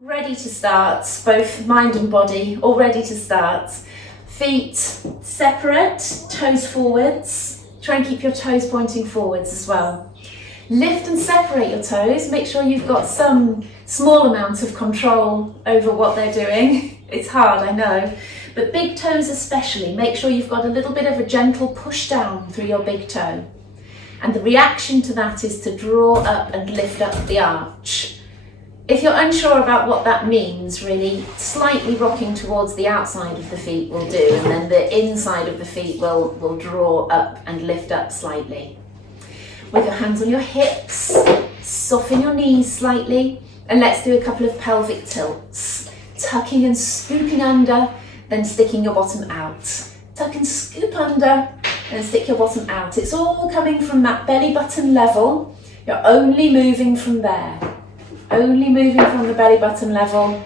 Ready to start, both mind and body, all ready to start. Feet separate, toes forwards. Try and keep your toes pointing forwards as well. Lift and separate your toes. Make sure you've got some small amount of control over what they're doing. It's hard, I know, but big toes especially, make sure you've got a little bit of a gentle push down through your big toe. And the reaction to that is to draw up and lift up the arch. If you're unsure about what that means, really, slightly rocking towards the outside of the feet will do, and then the inside of the feet will draw up and lift up slightly. With your hands on your hips, soften your knees slightly, and let's do a couple of pelvic tilts. Tucking and scooping under, then sticking your bottom out. Tuck and scoop under, and stick your bottom out. It's all coming from that belly button level. You're only moving from there. Only moving from the belly button level,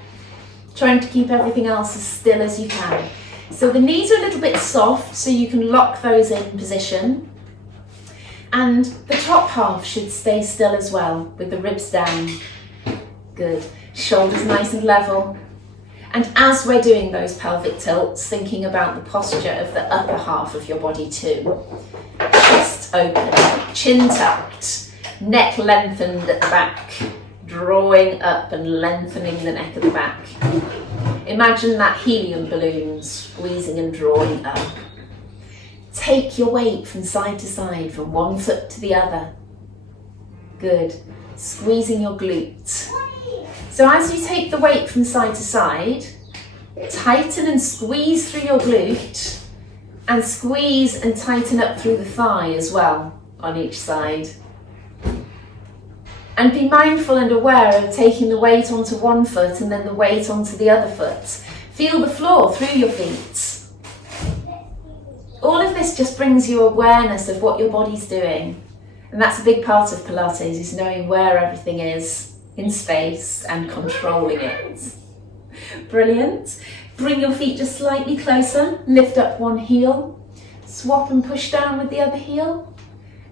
trying to keep everything else as still as you can. So the knees are a little bit soft, so you can lock those in position. And the top half should stay still as well, with the ribs down. Good. Shoulders nice and level. And as we're doing those pelvic tilts, thinking about the posture of the upper half of your body too. Chest open, chin tucked, neck lengthened at the back. Drawing up and lengthening the neck at the back. Imagine that helium balloon squeezing and drawing up. Take your weight from side to side, from one foot to the other. Good. Squeezing your glutes. So as you take the weight from side to side, tighten and squeeze through your glute, and squeeze and tighten up through the thigh as well on each side. And be mindful and aware of taking the weight onto one foot and then the weight onto the other foot. Feel the floor through your feet. All of this just brings you awareness of what your body's doing. And that's a big part of Pilates, is knowing where everything is in space and controlling it. Brilliant. Bring your feet just slightly closer. Lift up one heel. Swap and push down with the other heel.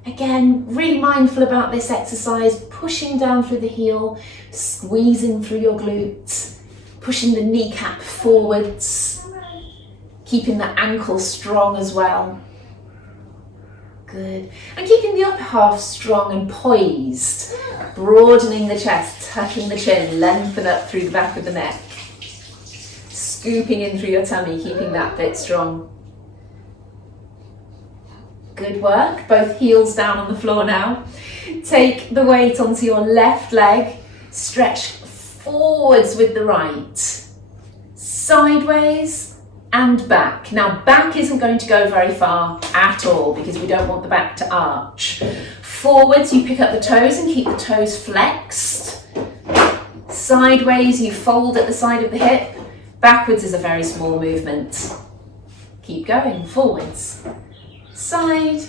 Again, really mindful about this exercise, pushing down through the heel, squeezing through your glutes, pushing the kneecap forwards, keeping the ankle strong as well. Good. And keeping the upper half strong and poised, broadening the chest, tucking the chin, lengthen up through the back of the neck, scooping in through your tummy, keeping that bit strong. Good work, both heels down on the floor now. Take the weight onto your left leg, stretch forwards with the right, sideways and back. Now back isn't going to go very far at all because we don't want the back to arch. Forwards, you pick up the toes and keep the toes flexed. Sideways, you fold at the side of the hip. Backwards is a very small movement. Keep going, forwards. Side,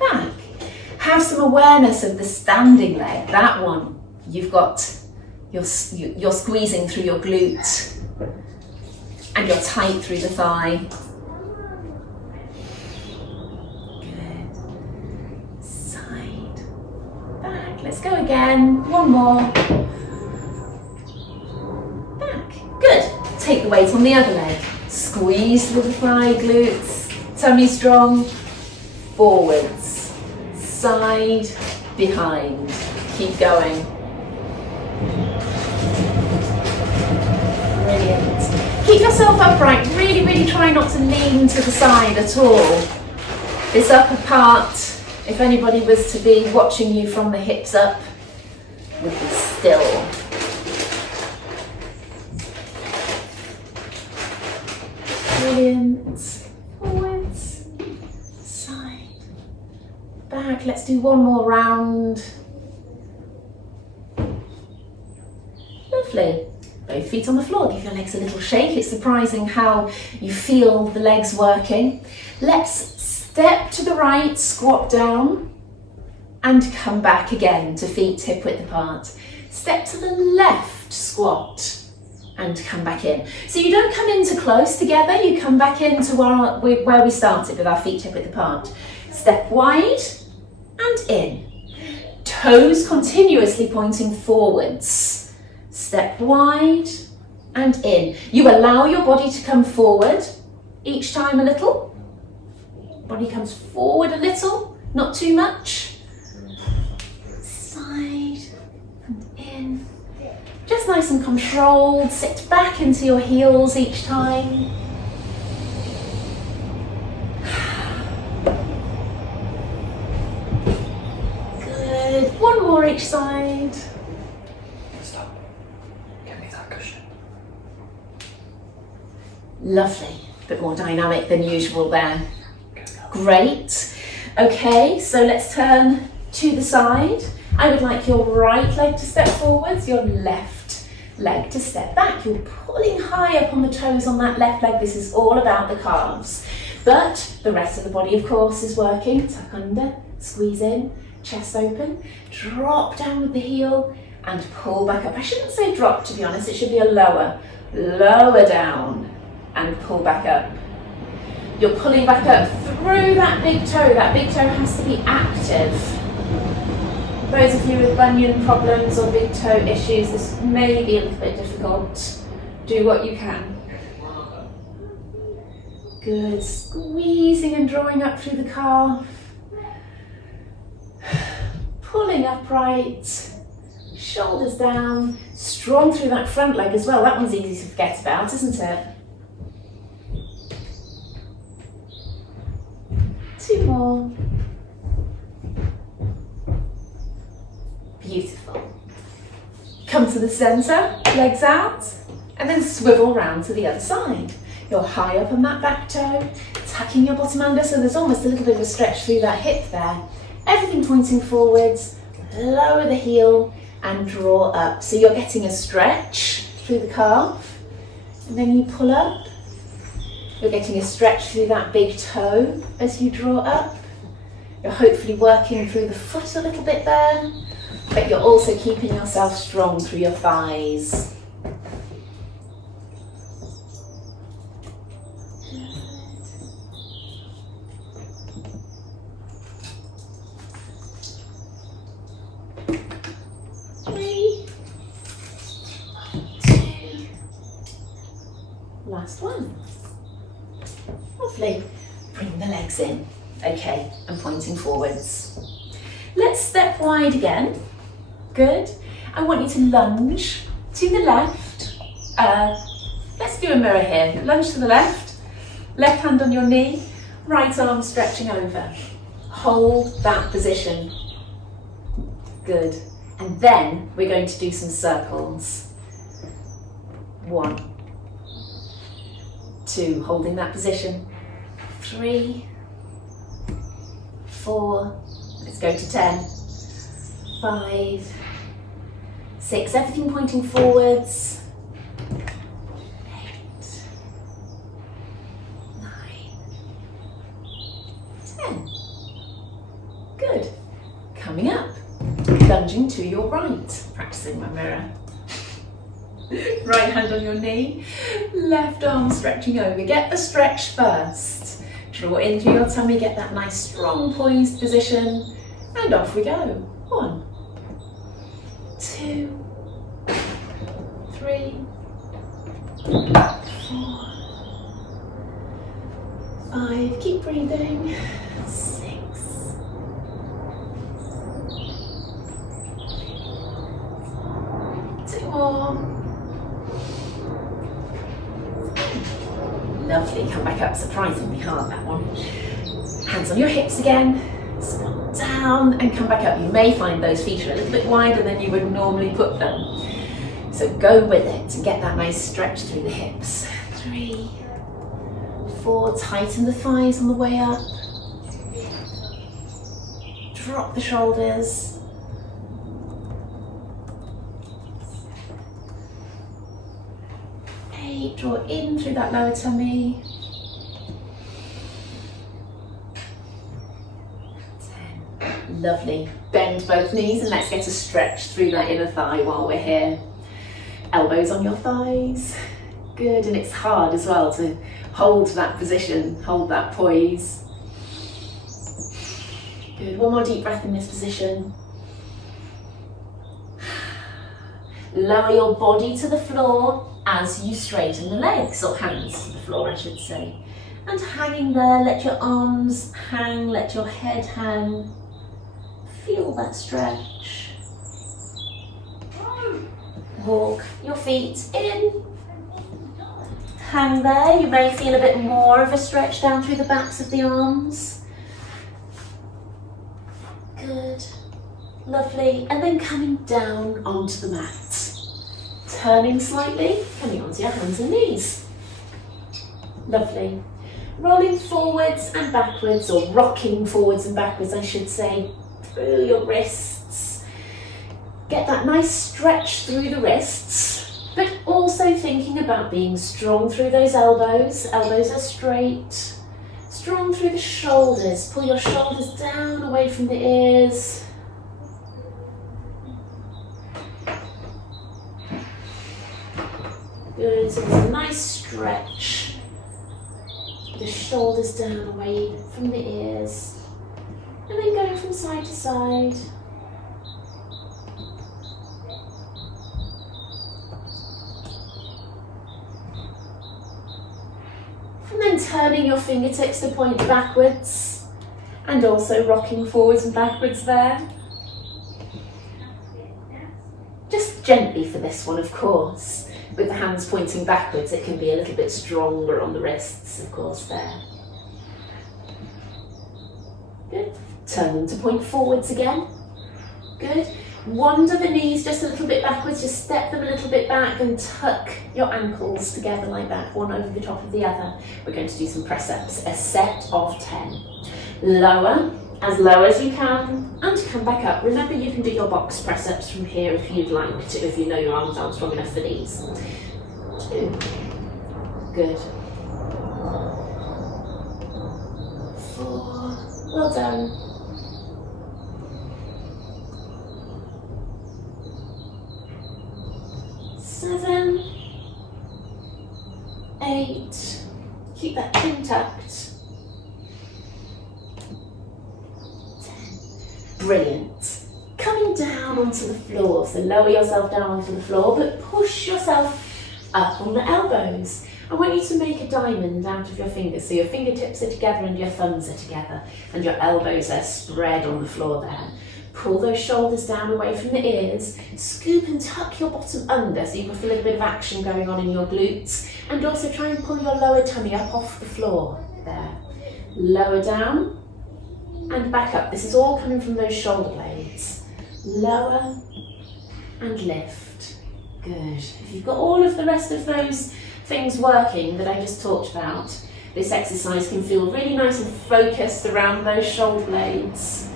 back. Have some awareness of the standing leg, that one. You've got, you're squeezing through your glute and you're tight through the thigh. Good. Side, back. Let's go again. One more. Back. Good. Take the weight on the other leg. Squeeze through the thigh, glutes, tummy strong. Forwards, side, behind. Keep going. Brilliant. Keep yourself upright. Really, really try not to lean to the side at all. This upper part, if anybody was to be watching you from the hips up, would be still. Brilliant. Back. Let's do one more round. Lovely. Both feet on the floor. Give your legs a little shake. It's surprising how you feel the legs working. Let's step to the right, squat down, and come back again to feet hip width apart. Step to the left, squat, and come back in. So you don't come into close together, you come back into where we started with our feet hip width apart. Step wide and in. Toes continuously pointing forwards. Step wide and in. You allow your body to come forward each time a little. Body comes forward a little, not too much. Side and in. Just nice and controlled. Sit back into your heels each time. Good. One more each side. Stop. Give me that cushion. Lovely. A bit more dynamic than usual there. Great. Okay, so let's turn to the side. I would like your right leg to step forwards, your left leg to step back. You're pulling high up on the toes on that left leg. This is all about the calves. But the rest of the body, of course, is working. Tuck under, squeeze in, chest open, drop down with the heel and pull back up. I shouldn't say drop, to be honest. It should be a lower down and pull back up. You're pulling back up through that big toe. That big toe has to be active. Those of you with bunion problems or big toe issues, this may be a little bit difficult. Do what you can. Good. Squeezing and drawing up through the calf. Pulling upright. Shoulders down. Strong through that front leg as well. That one's easy to forget about, isn't it? 2 more. Beautiful. Come to the centre, legs out, and then swivel round to the other side. You're high up on that back toe, tucking your bottom under, so there's almost a little bit of a stretch through that hip there. Everything pointing forwards, lower the heel and draw up. So you're getting a stretch through the calf, and then you pull up. You're getting a stretch through that big toe as you draw up. You're hopefully working through the foot a little bit there, but you're also keeping yourself strong through your thighs. Three. 2. Last one. Lovely. Bring the legs in. Okay, and pointing forwards. Let's step wide again. Good. I want you to lunge to the left. Let's do a mirror here. Lunge to the left. Left hand on your knee. Right arm stretching over. Hold that position. Good. And then we're going to do some circles. 1, 2, holding that position. 3, 4, let's go to 10, 5, 6, everything pointing forwards. 8, 9, 10. Good. Coming up, lunging to your right, practicing my mirror. Right hand on your knee, left arm stretching over. Get the stretch first. Draw in through your tummy, get that nice strong poised position, and off we go. 1, 2, 3, 4, 5, keep breathing, 6, 2 more. Lovely, come back up, surprisingly hard that one. Hands on your hips again, squat down and come back up. You may find those feet are a little bit wider than you would normally put them. So go with it and get that nice stretch through the hips. 3, 4, tighten the thighs on the way up. Drop the shoulders. 8, draw in through that lower tummy. 10, lovely. Bend both knees and let's get a stretch through that inner thigh while we're here. Elbows on your thighs. Good, and it's hard as well to hold that position, hold that poise. Good, one more deep breath in this position. Lower your body to the floor as you straighten the legs, or hands to the floor I should say. And hanging there, let your arms hang, let your head hang. Feel that stretch. Walk your feet in. Hang there, you may feel a bit more of a stretch down through the backs of the arms. Good, lovely. And then coming down onto the mat. Turning slightly, coming onto your hands and knees. Lovely. Rolling forwards and backwards, or rocking forwards and backwards I should say, through your wrists. Get that nice stretch through the wrists, but also thinking about being strong through those elbows. Elbows are straight. Strong through the shoulders. Pull your shoulders down away from the ears. Good, so there's a nice stretch. The shoulders down away from the ears. And then going from side to side. And then turning your fingertips to point backwards. And also rocking forwards and backwards there. Just gently for this one, of course. With the hands pointing backwards, it can be a little bit stronger on the wrists, of course, there. Good. Turn them to point forwards again. Good. Wander the knees just a little bit backwards, just step them a little bit back and tuck your ankles together like that, one over the top of the other. We're going to do some press-ups, a set of 10. Lower, as low as you can, and come back up. Remember, you can do your box press-ups from here if you'd like to, if you know your arms aren't strong enough for these. 2. Good. 4. Well done. 7. 8. Keep that chin tucked. Brilliant. Coming down onto the floor, so lower yourself down onto the floor, but push yourself up on the elbows. I want you to make a diamond out of your fingers, so your fingertips are together and your thumbs are together, and your elbows are spread on the floor there. Pull those shoulders down away from the ears, scoop and tuck your bottom under, so you've got a little bit of action going on in your glutes, and also try and pull your lower tummy up off the floor there. Lower down, and back up. This is all coming from those shoulder blades. Lower and lift. Good. If you've got all of the rest of those things working that I just talked about, this exercise can feel really nice and focused around those shoulder blades.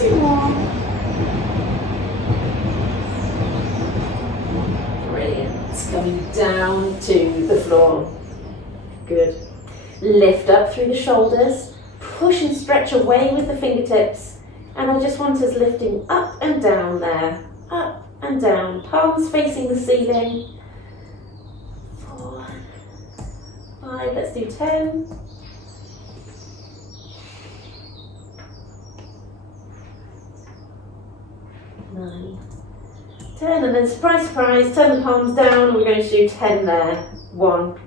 2 more. Brilliant. Coming down to the floor. Good. Lift up through the shoulders, push and stretch away with the fingertips, and I just want us lifting up and down there, up and down, palms facing the ceiling. 4, 5, let's do 10. 9, 10, and then surprise, surprise, turn the palms down, and we're going to do 10 there. 1,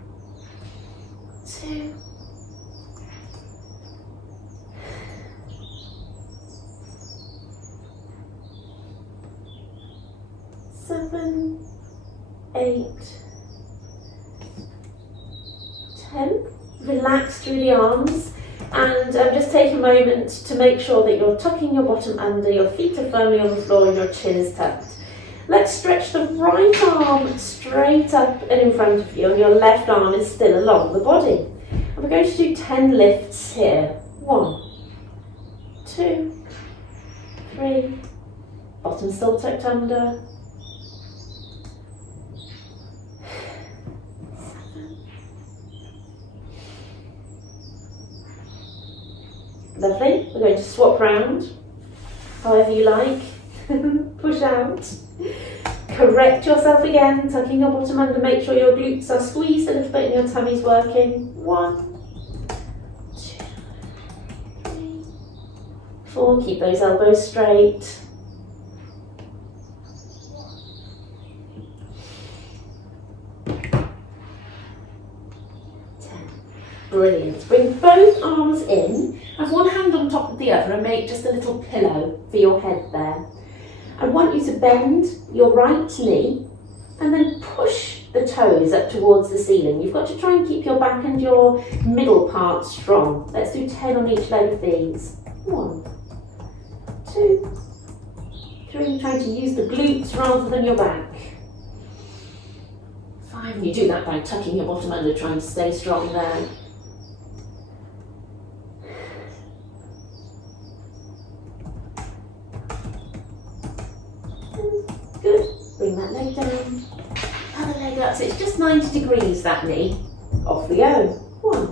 2, 7, 8, 10. Relax through the arms, and just take a moment to make sure that you're tucking your bottom under, your feet are firmly on the floor and your chin is tucked. Let's stretch the right arm straight up and in front of you, and your left arm is still along the body. And we're going to do 10 lifts here. 1, 2, 3, bottom still tucked under. 7. Lovely. We're going to swap round, however you like. Push out. Correct yourself again, tucking your bottom under, make sure your glutes are squeezed a little bit and your tummy's working. 1, 2, 3, 4, keep those elbows straight. 10. Brilliant. Bring both arms in. Have one hand on top of the other and make just a little pillow for your head there. I want you to bend your right knee and then push the toes up towards the ceiling. You've got to try and keep your back and your middle part strong. Let's do 10 on each leg of these. 1, 2, 3. Trying to use the glutes rather than your back. 5. And you do that by tucking your bottom under, trying to stay strong there. Good. Bring that leg down. Other leg up. So it's just 90 degrees, that knee. Off we go. 1.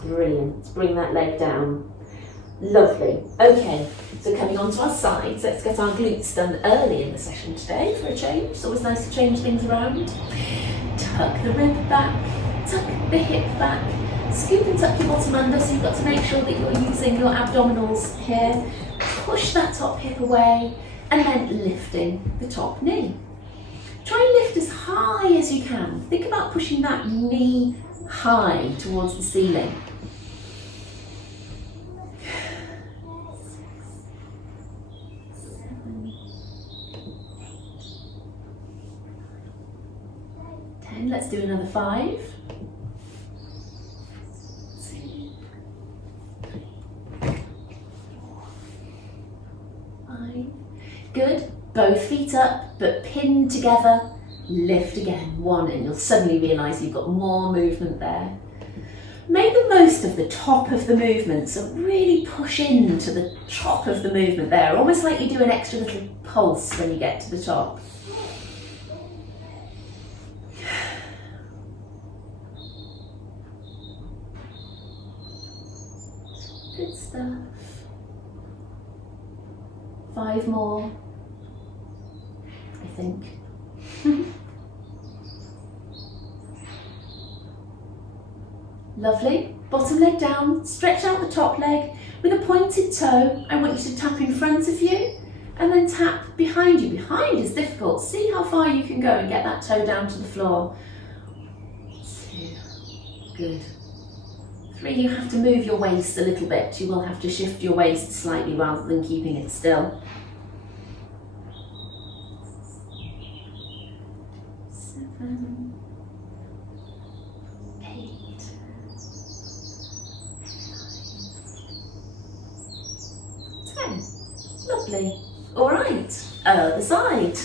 10. Brilliant. Bring that leg down. Lovely. Okay, so coming on to our sides, let's get our glutes done early in the session today for a change. It's always nice to change things around. Tuck the rib back, tuck the hip back, scoop and tuck your bottom under, so you've got to make sure that you're using your abdominals here. Push that top hip away and then lifting the top knee. Try and lift as high as you can. Think about pushing that knee high towards the ceiling. 10. Let's do another 5. 2, 3, 4, 5. Good. Both feet up, but pinned together. Lift again. 1, and you'll suddenly realise you've got more movement there. Make the most of the top of the movement, so really push into the top of the movement there, almost like you do an extra little pulse when you get to the top. Good stuff. 5 more, I think. Lovely. Bottom leg down, stretch out the top leg. With a pointed toe, I want you to tap in front of you and then tap behind you. Behind is difficult. See how far you can go and get that toe down to the floor. 2. Good. 3, you have to move your waist a little bit. You will have to shift your waist slightly rather than keeping it still. 7, 8, 10. Lovely. All right, other side.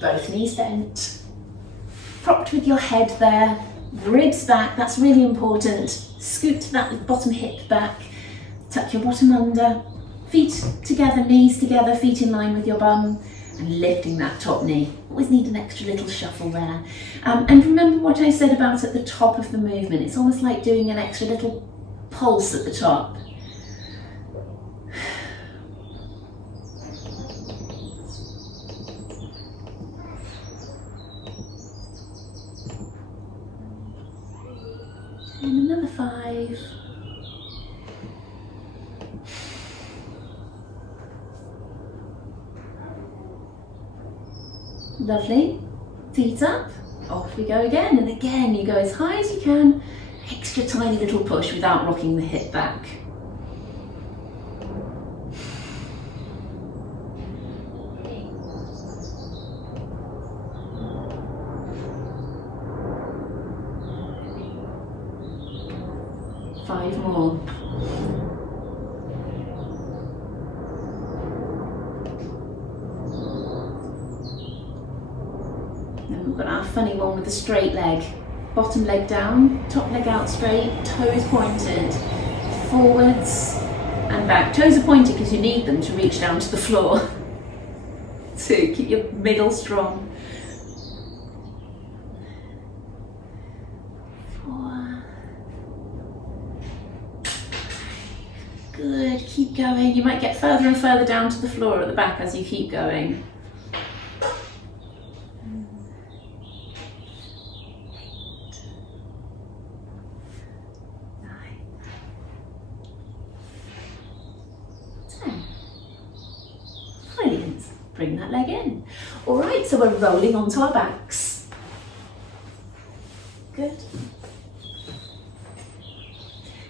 Both knees bent. Propped with your head there, ribs back, that's really important. Scoot that bottom hip back, tuck your bottom under, feet together, knees together, feet in line with your bum, and lifting that top knee. Always need an extra little shuffle there. And remember what I said about at the top of the movement. It's almost like doing an extra little pulse at the top. And another 5. Lovely. Feet up. Off we go again. And again, you go as high as you can. Extra tiny little push without rocking the hip back. Five more. Then we've got our funny one with the straight leg. Bottom leg down, top leg out straight, toes pointed, forwards and back. Toes are pointed because you need them to reach down to the floor. 2, keep your middle strong. 4, Good, keep going. You might get further and further down to the floor at the back as you keep going. 10. Brilliant. Bring that leg in. All right, so we're rolling onto our backs. Good.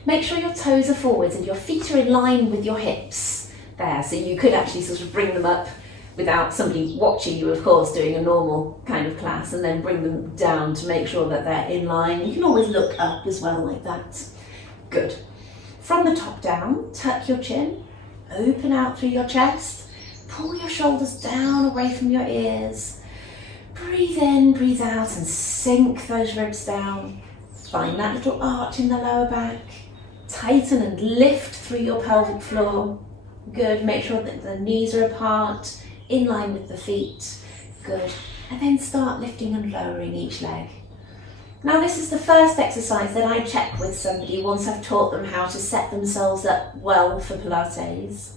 Make sure your toes are forwards and your feet are in line with your hips there. So you could actually sort of bring them up without somebody watching you, of course, doing a normal kind of class, and then bring them down to make sure that they're in line. You can always look up as well like that. Good. From the top down, tuck your chin, open out through your chest, pull your shoulders down away from your ears. Breathe in, breathe out, and sink those ribs down. Find that little arch in the lower back. Tighten and lift through your pelvic floor. Good, make sure that the knees are apart, in line with the feet. Good, and then start lifting and lowering each leg. Now this is the first exercise that I check with somebody once I've taught them how to set themselves up well for Pilates.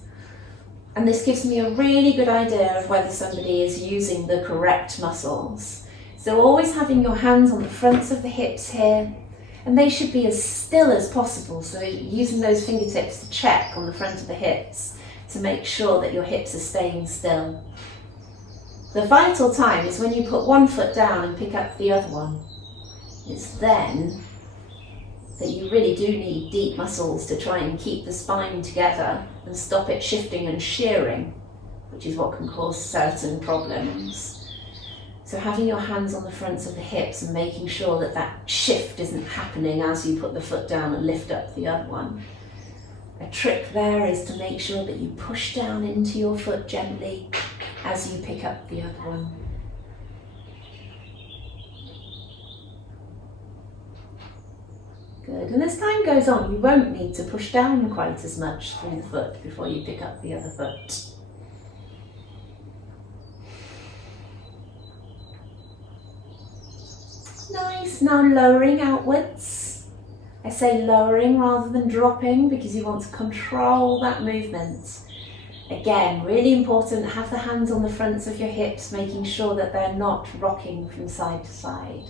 And this gives me a really good idea of whether somebody is using the correct muscles. So always having your hands on the fronts of the hips here, and they should be as still as possible, so using those fingertips to check on the front of the hips to make sure that your hips are staying still. The vital time is when you put one foot down and pick up the other one. It's then that you really do need deep muscles to try and keep the spine together and stop it shifting and shearing, which is what can cause certain problems. So having your hands on the fronts of the hips and making sure that that shift isn't happening as you put the foot down and lift up the other one. A trick there is to make sure that you push down into your foot gently as you pick up the other one. Good, and as time goes on, you won't need to push down quite as much through the foot before you pick up the other foot. Nice, now lowering outwards. I say lowering rather than dropping because you want to control that movement. Again, really important, have the hands on the fronts of your hips, making sure that they're not rocking from side to side.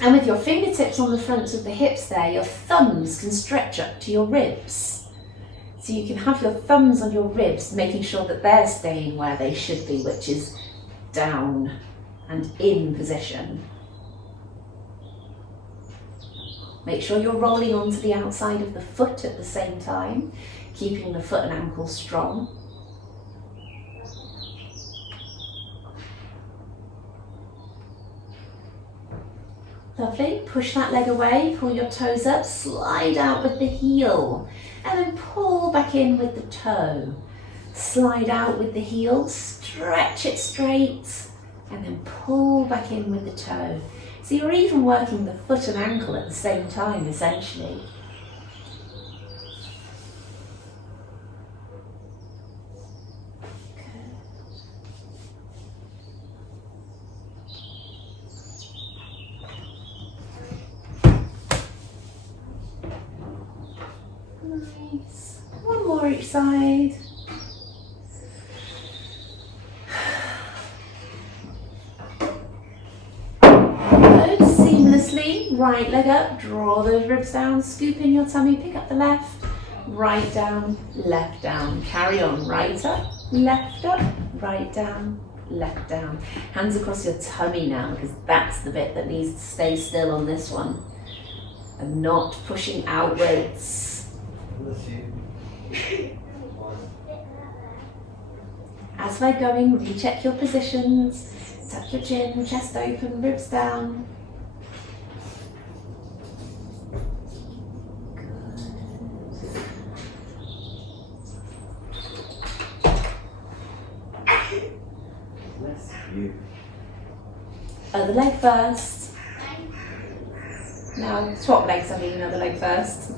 And with your fingertips on the fronts of the hips there, your thumbs can stretch up to your ribs. So you can have your thumbs on your ribs, making sure that they're staying where they should be, which is down and in position. Make sure you're rolling onto the outside of the foot at the same time, keeping the foot and ankle strong. Lovely, push that leg away, pull your toes up, slide out with the heel, and then pull back in with the toe. Slide out with the heel, stretch it straight, and then pull back in with the toe. So you're even working the foot and ankle at the same time, essentially. Nice. One more each side. Good. Seamlessly. Right leg up. Draw those ribs down. Scoop in your tummy. Pick up the left. Right down. Left down. Carry on. Right up. Left up. Right down. Left down. Hands across your tummy now, because that's the bit that needs to stay still on this one. And not pushing outwards. As we're going, recheck your positions. Tuck your chin, chest open, ribs down. Bless you. Other leg first. Now swap legs, I mean other leg first.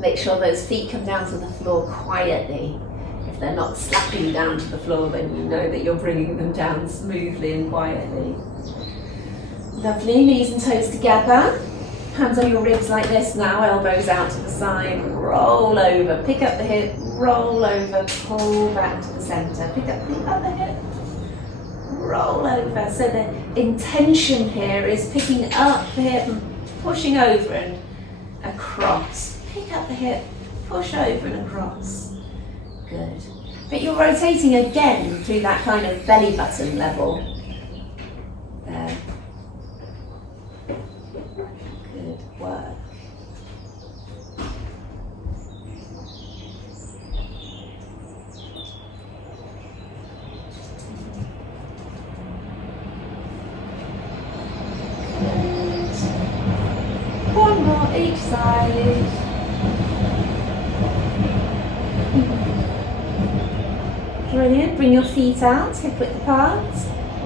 Make sure those feet come down to the floor quietly. If If they're not slapping you down to the floor, then you know that you're bringing them down smoothly and quietly. Lovely, knees and toes together. Hands on your ribs like this now, elbows out to the side, roll over, pick up the hip, roll over, pull back to the centre, pick up the other hip, roll over. So the intention here is picking up the hip and pushing over and across. Pick up the hip, push over and across. Good. But you're rotating again through that kind of belly button level. There. Good work. One more each side. Brilliant. Bring your feet out, hip width apart.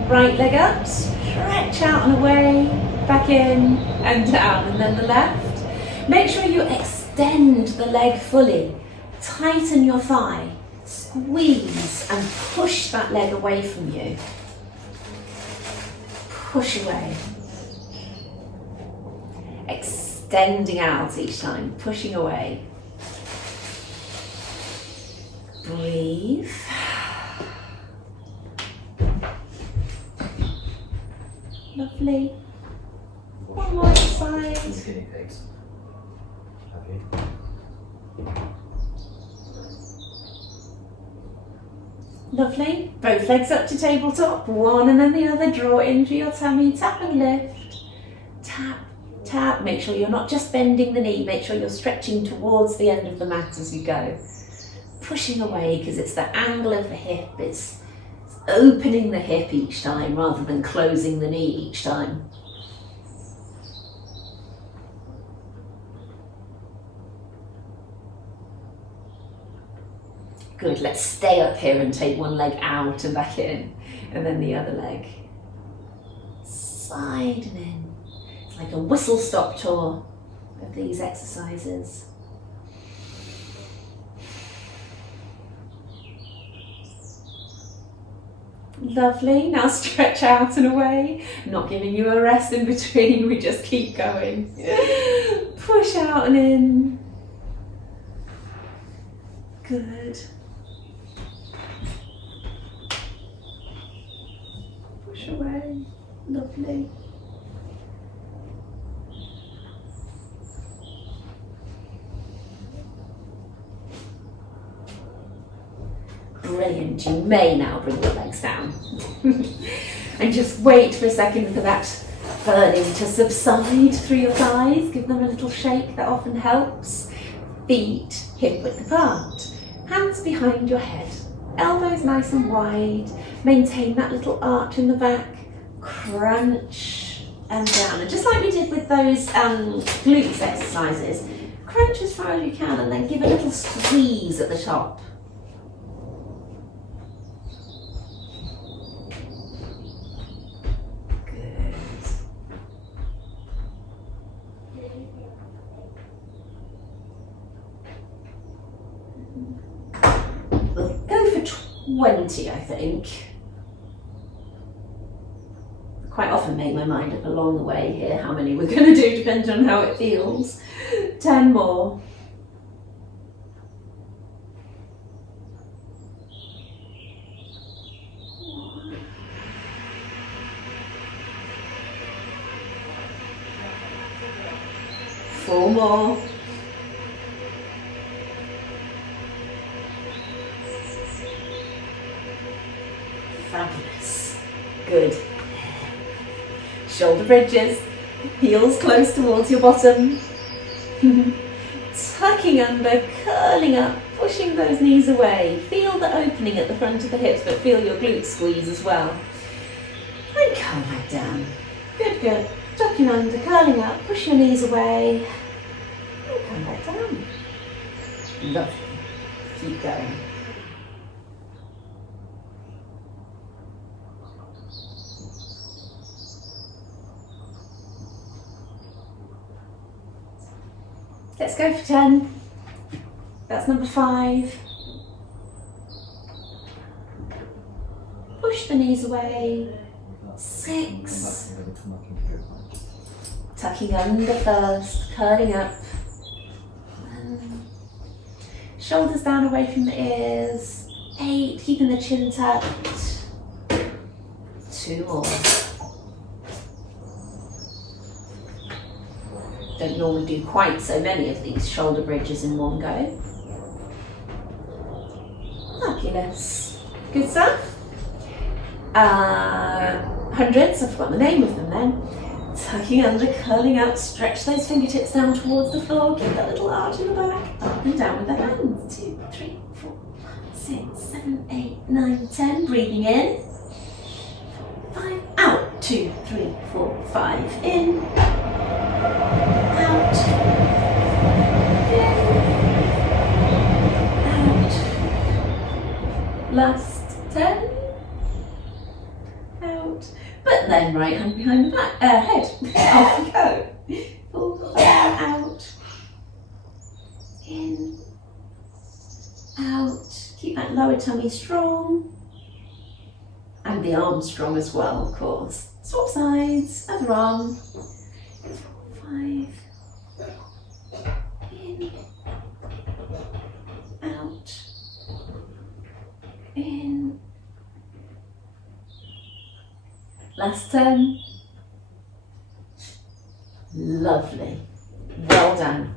Right leg up, stretch out and away, back in and down, and then the left. Make sure you extend the leg fully. Tighten your thigh, squeeze and push that leg away from you. Push away. Extending out each time, pushing away. Breathe. Lovely. One more side. Guinea pigs. Happy. Lovely. Both legs up to tabletop. One and then the other. Draw into your tummy. Tap and lift. Tap, tap. Make sure you're not just bending the knee. Make sure you're stretching towards the end of the mat as you go. Pushing away because it's the angle of the hip. It's opening the hip each time rather than closing the knee each time. Good, let's stay up here and take one leg out and back in, and then the other leg. Side and in. It's like a whistle-stop tour of these exercises. Lovely, now stretch out and away. Not giving you a rest in between, we just keep going. Push out and in. Good. Push away, lovely. Brilliant, you may now bring your legs down. And just wait for a second for that burning to subside through your thighs. Give them a little shake, that often helps. Feet hip width apart, hands behind your head, elbows nice and wide. Maintain that little arch in the back, crunch and down. And just like we did with those glutes exercises, crunch as far as you can and then give a little squeeze at the top. We'll go for 20, I think. Quite often make my mind up along the way here how many we're going to do, depending on how it feels. 10 more. Four more. Fabulous. Good. Shoulder bridges, heels close towards your bottom. Tucking under, curling up, pushing those knees away. Feel the opening at the front of the hips, but feel your glutes squeeze as well. And come back down. Good, good. Tucking under, curling up, push your knees away. And come back down. Lovely. Keep going. Let's go for 10. That's number 5. push the knees away. 6. Tucking under first, curling up. Shoulders down away from the ears. 8, keeping the chin tucked. 2 more. Don't normally do quite so many of these shoulder bridges in one go. Fabulous. Good stuff. Hundreds, I've forgotten the name of them then. Tucking under, curling up, stretch those fingertips down towards the floor, keep that little arch in the back, up and down with the hands. 2, 3, 4, 5, 6, 7, 8, 9, 10. Breathing in. 5, out. 2, 3, 4, 5. In. Out. In. Out. Last 10. Out. But then right hand behind the back, head. Off we go. 4, 5, out. In. Out. Keep that lower tummy strong. And the arm strong as well, of course. Swap sides, other arm. 4, 5. In. Out. In. Last 10. Lovely. Well done.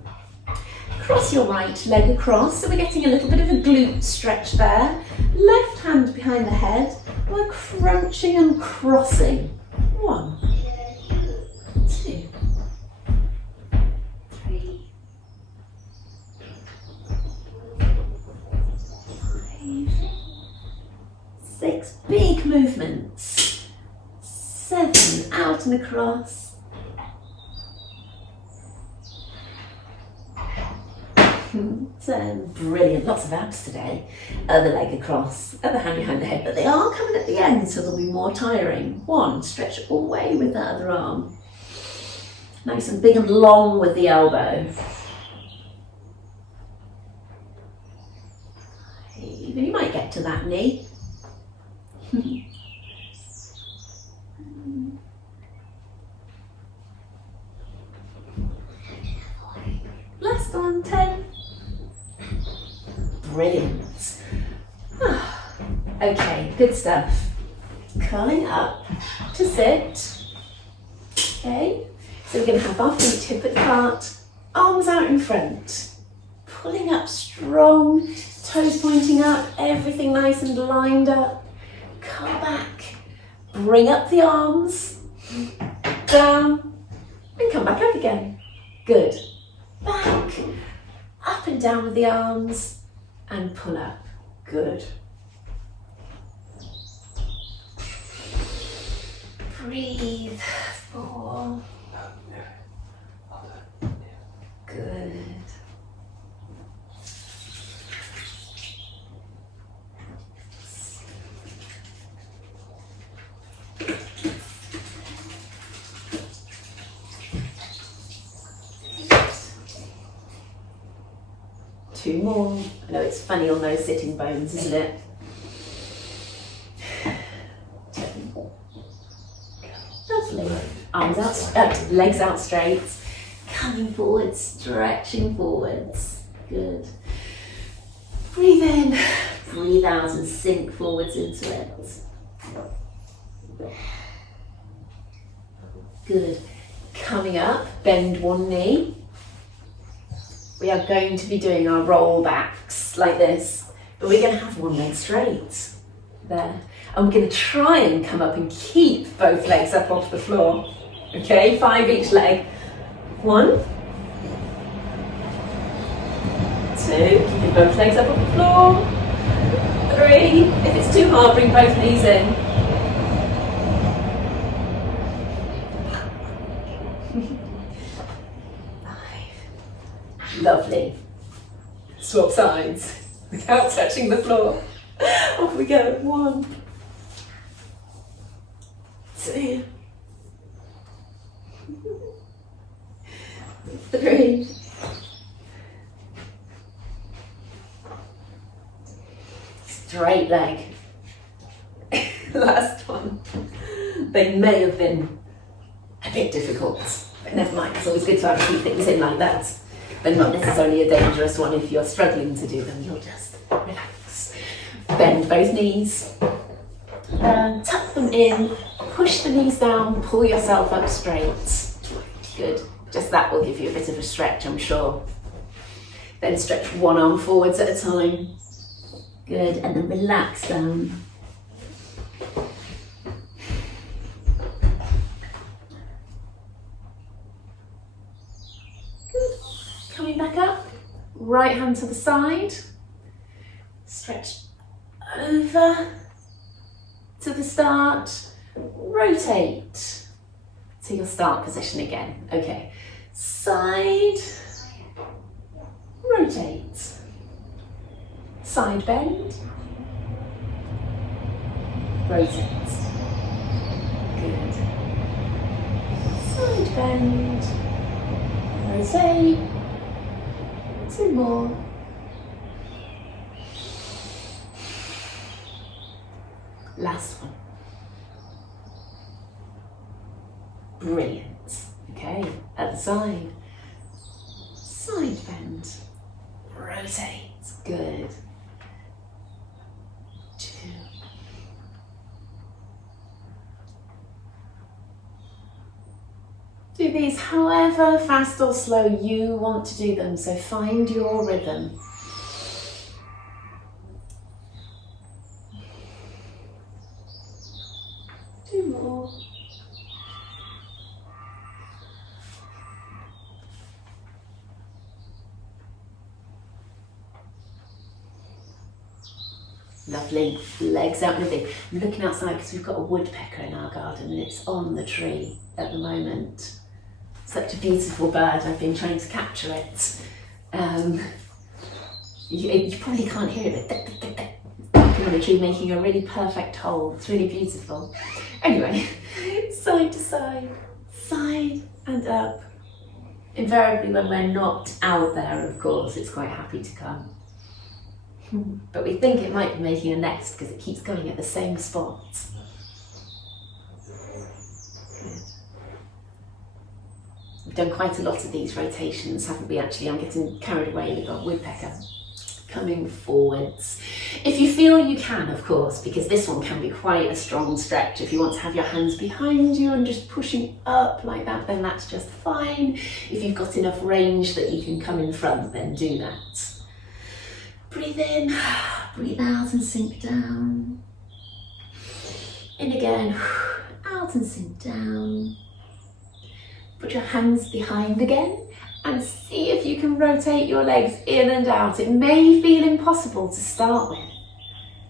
Cross your right leg across, so we're getting a little bit of a glute stretch there. Left hand behind the head. We're crunching and crossing. 1, 2, 3, 5, 6. Big movements. 7. Out and across. 10. Brilliant. Lots of abs today. Other leg across. Other hand behind the head. But they are coming at the end, so they'll be more tiring. 1. Stretch away with that other arm. Nice and big and long with the elbow. 5. You might get to that knee. Last one. 10. Brilliant. Okay, good stuff. Curling up to sit. Okay, so we're going to have our feet hip width apart, arms out in front, pulling up strong, toes pointing up, everything nice and lined up. Curl back, bring up the arms, down, and come back up again. Good. Back, up and down with the arms, and pull up. Good. Breathe. 4. Good. Two more. I know it's funny on those sitting bones, isn't it? Lovely. Arms out, legs out straight. Coming forwards, stretching forwards. Good. Breathe in, breathe out and sink forwards into it. Good. Coming up, bend one knee. We are going to be doing our roll backs like this, but we're going to have one leg straight there. And we're going to try and come up and keep both legs up off the floor. Okay, 5 each leg. 1, 2, keeping both legs up off the floor. 3, if it's too hard, bring both knees in. 5. Lovely. Swap sides without touching the floor. Off we go. 1, 2, 3, straight leg. Last one. They may have been a bit difficult, but never mind. It's always good to have a few things in like that. They're not necessarily a dangerous one if you're struggling to do them. You'll just relax. Bend both knees. Tuck them in. Push the knees down. Pull yourself up straight. Good. Just that will give you a bit of a stretch, I'm sure. Then stretch one arm forwards at a time. Good. And then relax down. Coming back up, right hand to the side, stretch over to the start, rotate to your start position again. Okay, side, rotate, side bend, rotate, good, side bend, rotate. Two more. Last one. Brilliant. Okay, at the side. Side bend. Rotate. Good. Two. Do these however fast or slow you want to do them, so find your rhythm. Two more. Lovely. Legs out with it. I'm looking outside because we've got a woodpecker in our garden and it's on the tree at the moment. Such a beautiful bird. I've been trying to capture it. You probably can't hear it, but on the tree making a really perfect hole. It's really beautiful. Anyway, side to side, side and up. Invariably when we're not out there, of course, it's quite happy to come. But we think it might be making a nest because it keeps going at the same spot. Good. We've done quite a lot of these rotations, haven't we, actually? I'm getting carried away with our woodpecker. Coming forwards. If you feel you can, of course, because this one can be quite a strong stretch. If you want to have your hands behind you and just pushing up like that, then that's just fine. If you've got enough range that you can come in front, then do that. Breathe in, breathe out and sink down. In again, out and sink down. Put your hands behind again and see if you can rotate your legs in and out. It may feel impossible to start with,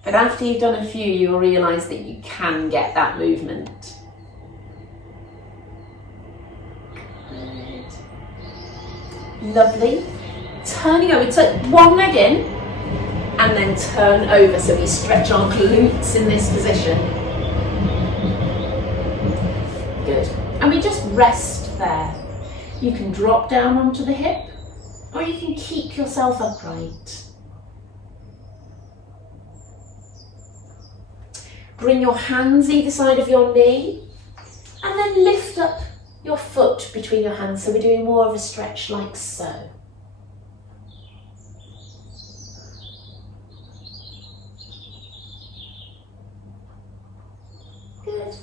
but after you've done a few, you'll realise that you can get that movement. Good. Lovely. Turning over, take one leg in and then turn over, so we stretch our glutes in this position. Good. And we just rest there. You can drop down onto the hip, or you can keep yourself upright. Bring your hands either side of your knee, and then lift up your foot between your hands, so we're doing more of a stretch like so. Good.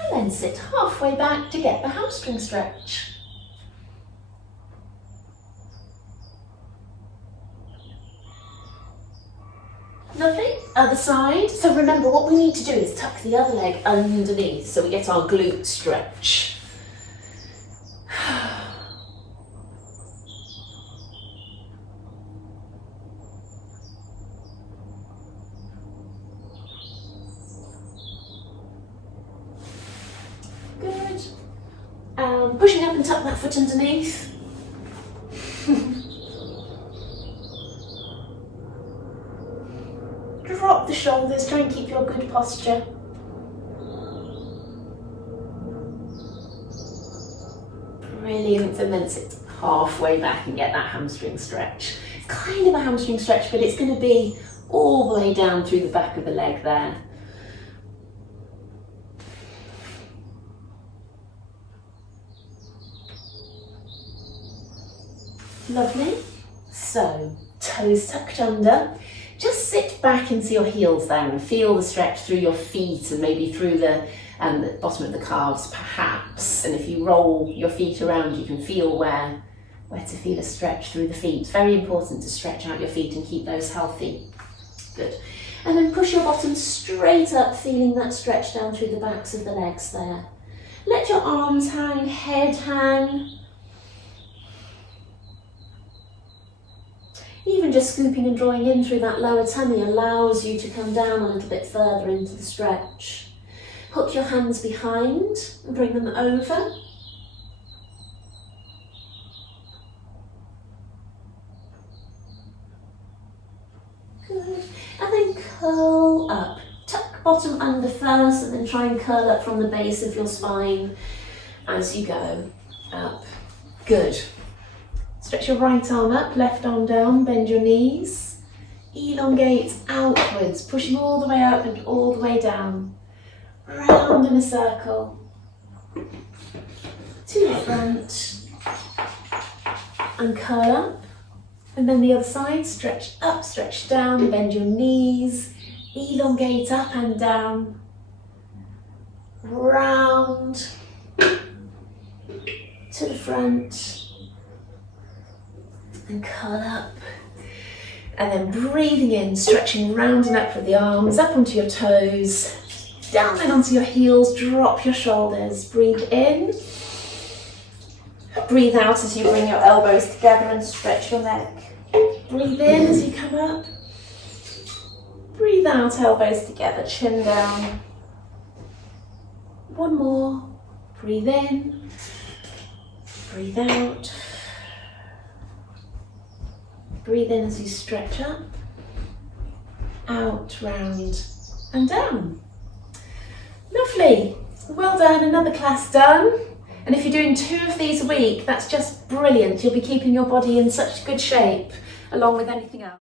And then sit halfway back to get the hamstring stretch. Lovely. Other side. So remember, what we need to do is tuck the other leg underneath so we get our glute stretch. Good. Pushing up and tuck that foot underneath. Drop the shoulders, try and keep your good posture. Brilliant, and then sit halfway back and get that hamstring stretch. It's kind of a hamstring stretch, but it's going to be all the way down through the back of the leg there. Lovely. So, toes tucked under. Just sit back into your heels there and feel the stretch through your feet and maybe through the bottom of the calves perhaps. And if you roll your feet around, you can feel where to feel a stretch through the feet. Very important to stretch out your feet and keep those healthy. Good. And then push your bottom straight up, feeling that stretch down through the backs of the legs there. Let your arms hang, head hang. Even just scooping and drawing in through that lower tummy allows you to come down a little bit further into the stretch. Hook your hands behind and bring them over. Good. And then curl up. Tuck bottom under first and then try and curl up from the base of your spine as you go up. Good. Stretch your right arm up, left arm down, bend your knees. Elongate outwards, pushing all the way up and all the way down. Round in a circle. To the front. And curl up. And then the other side, stretch up, stretch down, bend your knees. Elongate up and down. Round. To the front. And curl up. And then breathing in, stretching round and up with the arms, up onto your toes, down then onto your heels, drop your shoulders, breathe in. Breathe out as you bring your elbows together and stretch your neck. Breathe in as you come up. Breathe out, elbows together, chin down. One more. Breathe in. Breathe out. Breathe in as you stretch up, out, round and down. Lovely. Well done, another class done. And if you're doing 2 of these a week, that's just brilliant. You'll be keeping your body in such good shape along with anything else.